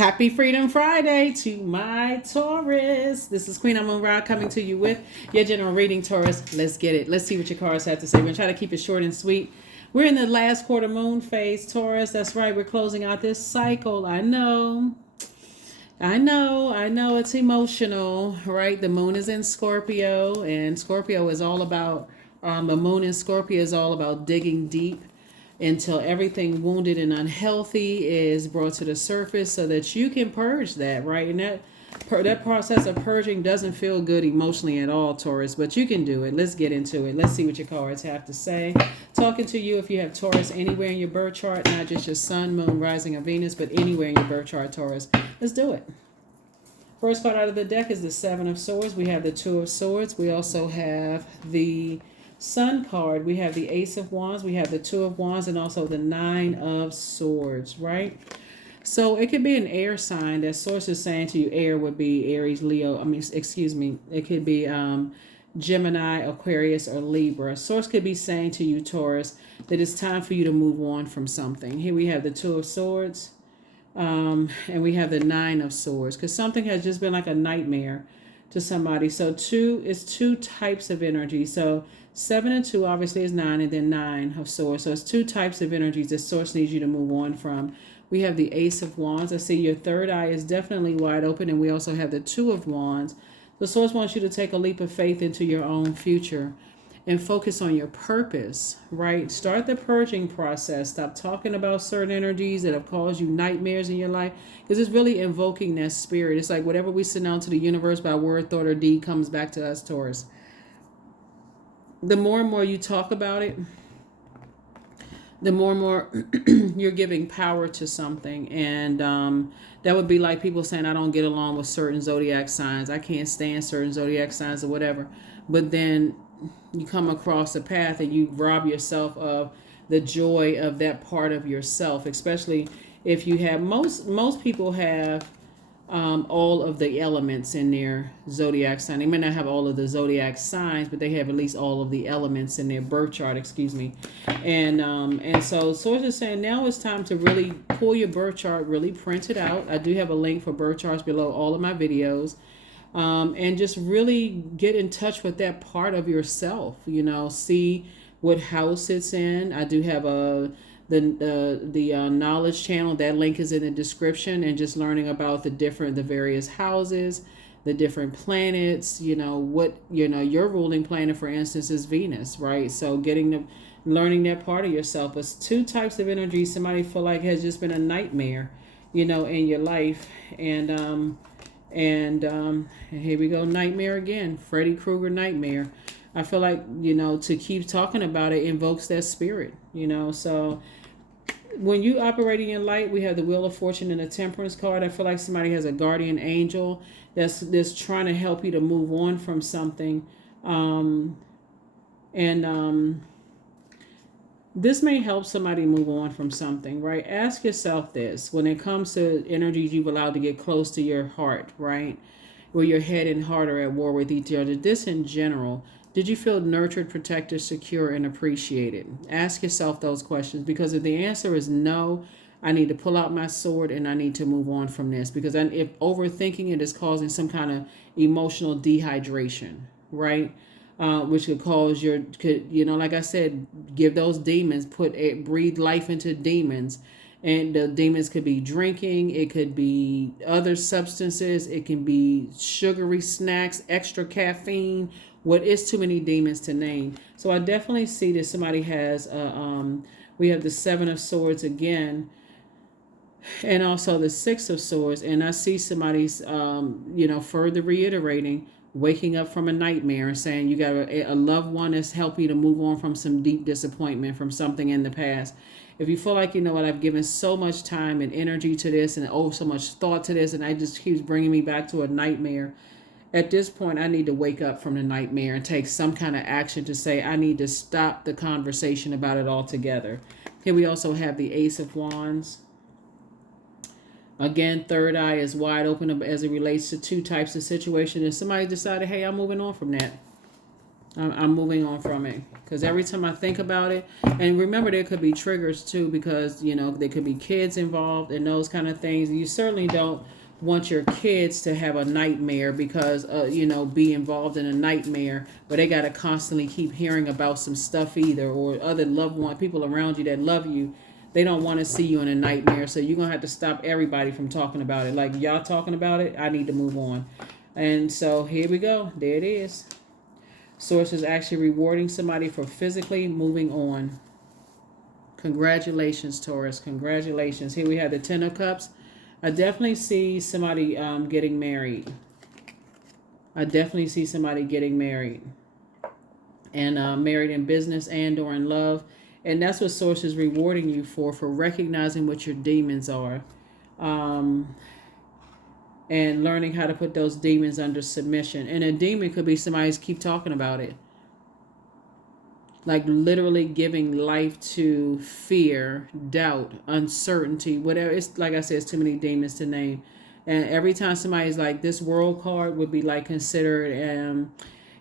Happy Freedom Friday to my Taurus. This is Queen Amun Ra coming to you with your general reading, Taurus. Let's get it. Let's see what your cards have to say. We're going to try to keep it short and sweet. We're in the last quarter moon phase, Taurus. That's right. We're closing out this cycle. I know it's emotional, right? The moon is in Scorpio, and Scorpio is all about, the moon in Scorpio is all about digging deep until everything wounded and unhealthy is brought to the surface so that you can purge that, right? And that process of purging doesn't feel good emotionally at all, Taurus, but you can do it. Let's get into it. Let's see what your cards have to say. Talking to you if you have Taurus anywhere in your birth chart, not just your sun, moon, rising, or Venus, but anywhere in your birth chart, Taurus. Let's do it. First card out of the deck is the Seven of Swords. We have the Two of Swords. We also have the Sun card. We have the Ace of Wands. We have the Two of Wands and also the Nine of Swords, right? So it could be an air sign. That source is saying to you, air would be Aries, Leo. It could be Gemini, Aquarius, or Libra. Source could be saying to you, Taurus, that it's time for you to move on from something. Here we have the Two of Swords. And we have the Nine of Swords, because something has just been like a nightmare to somebody. So two is two types of energy. So 7 and 2 obviously is 9, and then 9 of Swords. So it's two types of energies that Source needs you to move on from. We have the Ace of Wands. I see your third eye is definitely wide open, and we also have the Two of Wands. The Source wants you to take a leap of faith into your own future and focus on your purpose, right? Start the purging process. Stop talking about certain energies that have caused you nightmares in your life, because it's really invoking that spirit. It's like whatever we send out to the universe by word, thought, or deed comes back to us, Taurus. The more and more you talk about it, the more and more you're giving power to something. And that would be like people saying, I don't get along with certain zodiac signs. I can't stand certain zodiac signs or whatever. But then you come across a path and you rob yourself of the joy of that part of yourself, especially if you have, most people have all of the elements in their zodiac sign. They may not have all of the zodiac signs, but they have at least all of the elements in their birth chart, and so Source is saying now it's time to really pull your birth chart, really print it out. I do have a link for birth charts below all of my videos, and just really get in touch with that part of yourself. See what house it's in. I do have the knowledge channel. That link is in the description, and just learning about the various houses, the different planets. Your ruling planet, for instance, is Venus, right? So learning that part of yourself. It's two types of energy. Somebody feel like has just been a nightmare, in your life, and here we go, nightmare again. Freddy Krueger nightmare. I feel like, to keep talking about it invokes that spirit, so when you operate in light, we have the Wheel of Fortune and the Temperance card. I feel like somebody has a guardian angel that's trying to help you to move on from something. This may help somebody move on from something, right? Ask yourself this. When it comes to energies you've allowed to get close to your heart, right? Where your head and heart are at war with each other. This in general. Did you feel nurtured, protected, secure, and appreciated? Ask yourself those questions, because if the answer is no, I need to pull out my sword and I need to move on from this, because if overthinking it is causing some kind of emotional dehydration, right? Which could cause like I said, give those demons, breathe life into demons. And the demons could be drinking, it could be other substances, it can be sugary snacks, extra caffeine. What is too many demons to name? So I definitely see that somebody has, we have the Seven of Swords again, and also the Six of Swords. And I see somebody's, further reiterating, waking up from a nightmare and saying you got a loved one that's helping you to move on from some deep disappointment from something in the past. If you feel like, I've given so much time and energy to this and so much thought to this, and it just keeps bringing me back to a nightmare. At this point, I need to wake up from the nightmare and take some kind of action to say I need to stop the conversation about it altogether. Here we also have the Ace of Wands. Again, third eye is wide open as it relates to two types of situations. And somebody decided, hey, I'm moving on from that. I'm moving on from it because every time I think about it, and remember there could be triggers too, because there could be kids involved and those kind of things. You certainly don't want your kids to have a nightmare because be involved in a nightmare, but they got to constantly keep hearing about some stuff either, or other loved one people around you that love you. They don't want to see you in a nightmare, so you're gonna have to stop everybody from talking about it. Like, y'all talking about it, I need to move on. And so here we go. There it is. Source is actually rewarding somebody for physically moving on. Congratulations, Taurus. Congratulations. Here we have the Ten of Cups. I definitely see somebody getting married. I definitely see somebody getting married. And married in business and or in love. And that's what Source is rewarding you for recognizing what your demons are. And learning how to put those demons under submission. And a demon could be somebody's keep talking about it. Like literally giving life to fear, doubt, uncertainty, whatever. It's like I said, it's too many demons to name. And every time somebody's like, this world card would be like considered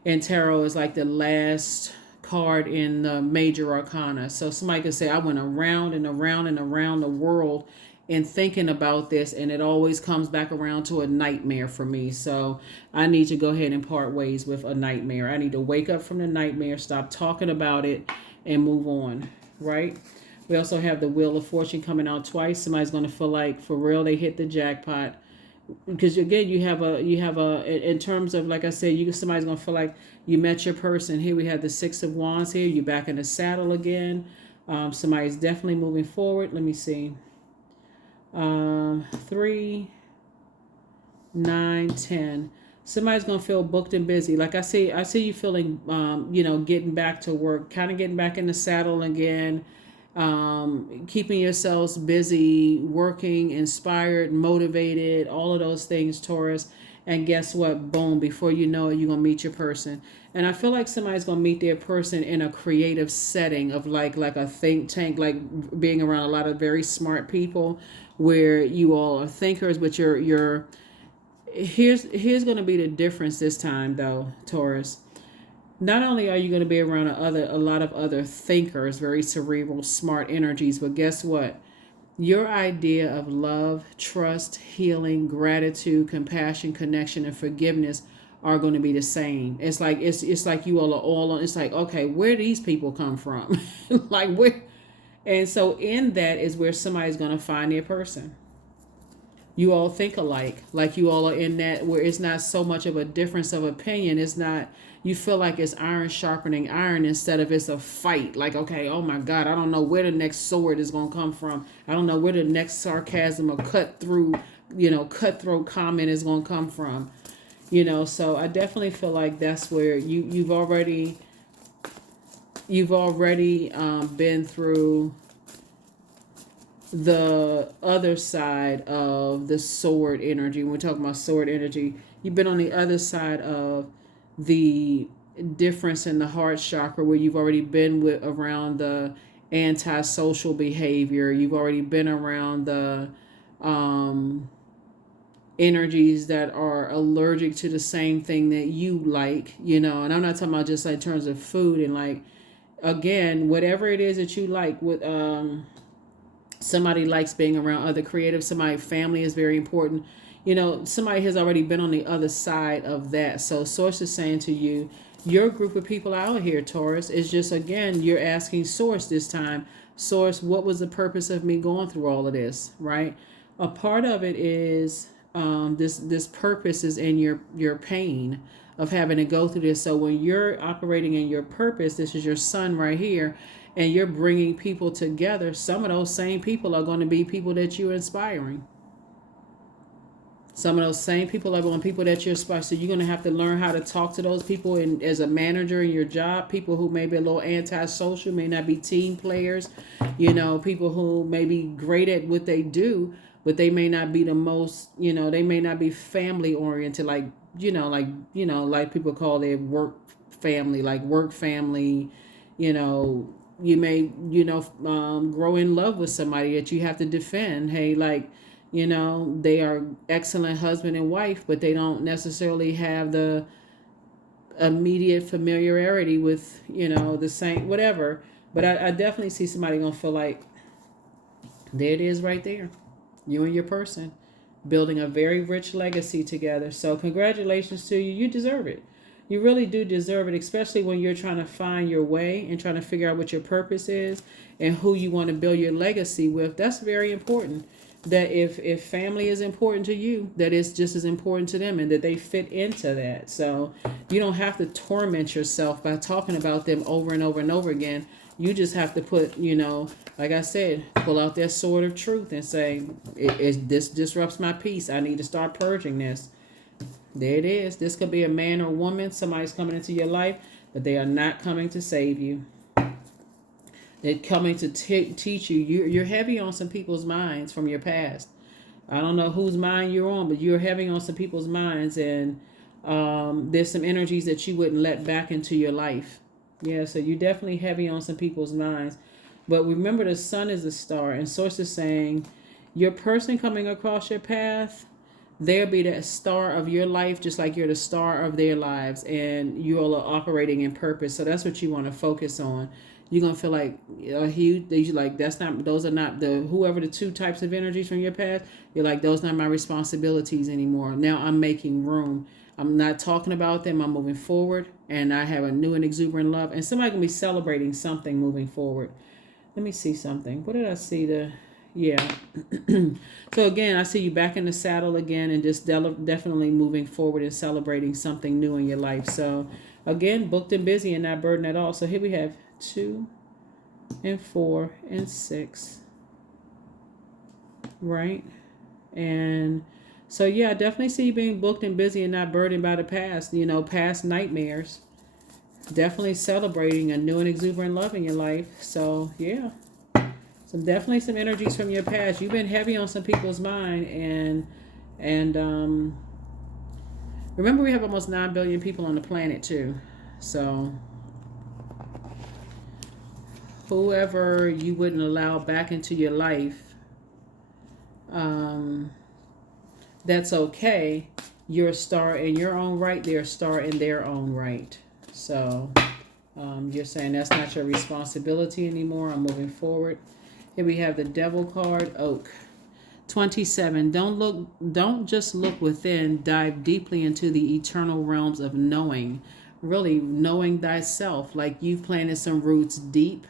in tarot is like the last card in the major arcana. So somebody could say, I went around and around and around the world and thinking about this, and it always comes back around to a nightmare for me. So I need to go ahead and part ways with a nightmare. I need to wake up from the nightmare, stop talking about it, and move on, right? We also have the Wheel of Fortune coming out twice. Somebody's going to feel like for real they hit the jackpot. Because again, you have a in terms of, like I said, somebody's going to feel like you met your person. Here we have the Six of Wands here. You're back in the saddle again. Somebody's definitely moving forward. Let me see. 3, 9, 10. Somebody's gonna feel booked and busy. Like I see you feeling, getting back to work, kind of getting back in the saddle again, keeping yourselves busy, working, inspired, motivated, all of those things, Taurus. And guess what? Boom! Before you know it, you're gonna meet your person. And I feel like somebody's gonna meet their person in a creative setting of like a think tank, like being around a lot of very smart people, where you all are thinkers, but you're here's going to be the difference this time though, Taurus. Not only are you going to be around a lot of other thinkers, very cerebral, smart energies, but guess what? Your idea of love, trust, healing, gratitude, compassion, connection, and forgiveness are going to be the same. It's like it's like you all are all on. It's like, okay, where do these people come from? Like where? And so in that is where somebody's going to find their person. You all think alike. Like you all are in that where it's not so much of a difference of opinion. It's not, you feel like it's iron sharpening iron instead of it's a fight. Like, okay, oh my God, I don't know where the next sword is going to come from. I don't know where the next sarcasm or cutthroat comment is going to come from. So I definitely feel like that's where you've already been through the other side of the sword energy. When we're talking about sword energy, you've been on the other side of the difference in the heart chakra, where you've already been around the antisocial behavior. You've already been around the energies that are allergic to the same thing that you like, and I'm not talking about just like in terms of food and like, again, whatever it is that you like. With somebody likes being around other creatives. Somebody, family is very important. Somebody has already been on the other side of that. So Source is saying to you, your group of people out here, Taurus, is just, again, you're asking Source this time, Source, what was the purpose of me going through all of this, right? A part of it is this purpose is in your pain of having to go through this. So when you're operating in your purpose, this is your sun right here, and you're bringing people together, some of those same people are going to be people that you're inspiring. Some of those same people are going to be people that you're inspiring. So you're going to have to learn how to talk to those people as a manager in your job. People who may be a little antisocial, may not be team players. People who may be great at what they do, but they may not be the most, they may not be family oriented, like people call their work family, like work family. You may, grow in love with somebody that you have to defend. Hey, like, they are excellent husband and wife, but they don't necessarily have the immediate familiarity with, the same, whatever. But I definitely see somebody going to feel like, there it is right there. You and your person building a very rich legacy together. So congratulations to you. You deserve it. You really do deserve it, especially when you're trying to find your way and trying to figure out what your purpose is and who you want to build your legacy with. That's very important. That if family is important to you, that it's just as important to them and that they fit into that. So you don't have to torment yourself by talking about them over and over and over again. You just have to put, like I said, pull out that sword of truth and say, this disrupts my peace. I need to start purging this. There it is. This could be a man or woman. Somebody's coming into your life, but they are not coming to save you. They're coming to teach you. You're heavy on some people's minds from your past. I don't know whose mind you're on, but you're heavy on some people's minds, and there's some energies that you wouldn't let back into your life. Yeah, so you're definitely heavy on some people's minds. But remember, the sun is a star, and Source is saying your person coming across your path, they'll be the star of your life, just like you're the star of their lives, and you all are operating in purpose. So that's what you want to focus on. You're gonna feel like those are not the whoever the two types of energies from your past. You're like, those are not my responsibilities anymore. Now I'm making room. I'm not talking about them. I'm moving forward, and I have a new and exuberant love. And somebody can be celebrating something moving forward. Let me see something. What did I see? Yeah. So again, I see you back in the saddle again, and just definitely moving forward and celebrating something new in your life. So again, booked and busy and not burdened at all. So here we have 2 and 4 and 6, right? And so yeah, I definitely see you being booked and busy and not burdened by the past, past nightmares. Definitely celebrating a new and exuberant love in your life. So yeah, definitely some energies from your past. You've been heavy on some people's mind, and remember, we have almost 9 billion people on the planet too. So whoever you wouldn't allow back into your life, that's okay. You're a star in your own right. They're a star in their own right. So you're saying that's not your responsibility anymore. I'm moving forward. Here we have the Devil card, Oak. 27. Don't just look within. Dive deeply into the eternal realms of knowing. Really knowing thyself. Like you've planted some roots deep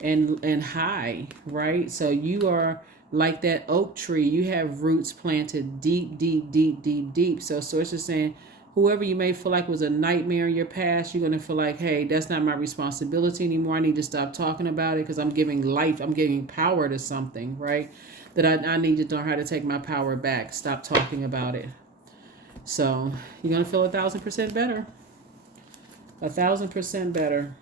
and high, right? So you are like that oak tree. You have roots planted deep, deep, deep, deep, deep. So Source is saying, whoever you may feel like was a nightmare in your past, you're going to feel like, hey, that's not my responsibility anymore. I need to stop talking about it because I'm giving life. I'm giving power to something, right? That I need to learn how to take my power back. Stop talking about it. So you're going to feel 1,000% better. 1,000% better.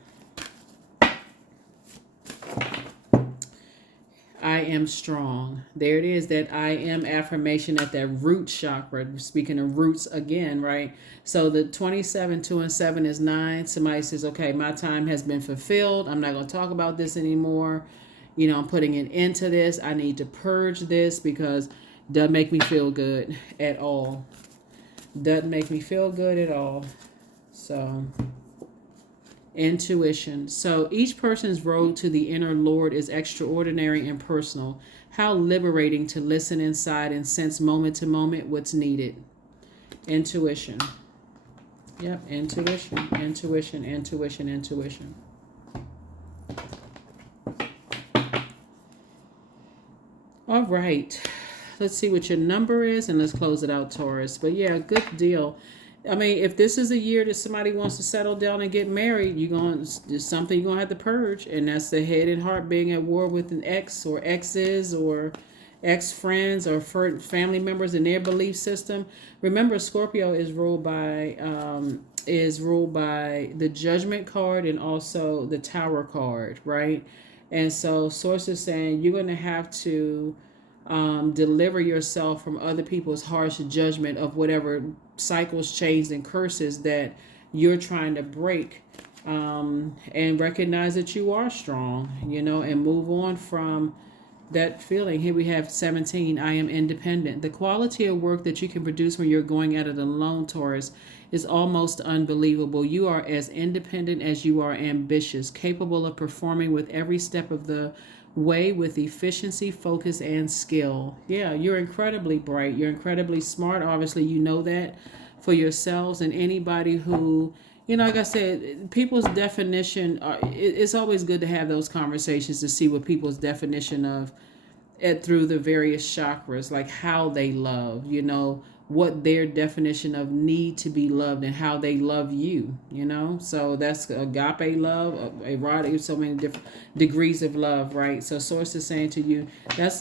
I am strong. There it is, that I am affirmation at that root chakra. Speaking of roots again, right? So the 27, 2 and 7 is 9. Somebody says, okay, my time has been fulfilled. I'm not going to talk about this anymore. I'm putting an end to this. I need to purge this because it doesn't make me feel good at all. Doesn't make me feel good at all. So intuition. So each person's road to the inner Lord is extraordinary and personal. How liberating to listen inside and sense moment to moment what's needed. Intuition. Yep, intuition, intuition, intuition, intuition. All right. Let's see what your number is, and let's close it out, Taurus. But yeah, good deal. I mean, if this is a year that somebody wants to settle down and get married, there's something you're going to have to purge. And that's the head and heart being at war with an ex or exes or ex-friends or family members in their belief system. Remember, Scorpio is ruled by the Judgment card and also the Tower card, right? And so Source is saying you're going to have to deliver yourself from other people's harsh judgment of whatever cycles, chains, and curses that you're trying to break, and recognize that you are strong, and move on from that feeling. Here we have 17. I am independent. The quality of work that you can produce when you're going at it alone, Taurus, is almost unbelievable. You are as independent as you are ambitious, capable of performing with every step of the way with efficiency, focus, and skill. Yeah, you're incredibly bright. You're incredibly smart. Obviously, you know that for yourselves, and anybody who, like I said, people's definition, it's always good to have those conversations to see what people's definition of it through the various chakras, like how they love, what their definition of need to be loved and how they love you, So that's agape love, erotic, so many different degrees of love, right? So Source is saying to you, that's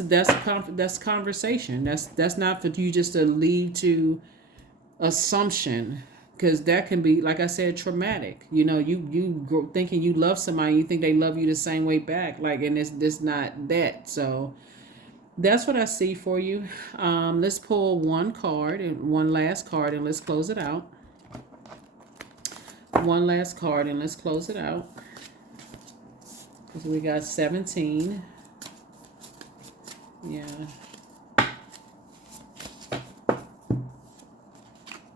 conversation. That's not for you just to lead to assumption, because that can be, like I said, traumatic. You thinking you love somebody, you think they love you the same way back, and it's not that. So that's what I see for you. Let's pull one last card, and let's close it out. One last card, and let's close it out. Because we got 17. Yeah.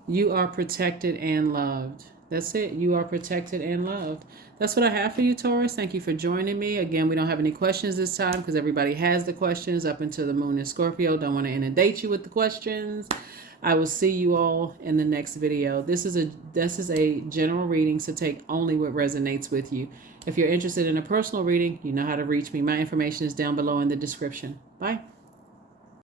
You are protected and loved. That's it. You are protected and loved. That's what I have for you, Taurus. Thank you for joining me. Again, we don't have any questions this time because everybody has the questions up until the moon in Scorpio. Don't want to inundate you with the questions. I will see you all in the next video. This is a general reading, so take only what resonates with you. If you're interested in a personal reading, you know how to reach me. My information is down below in the description. Bye.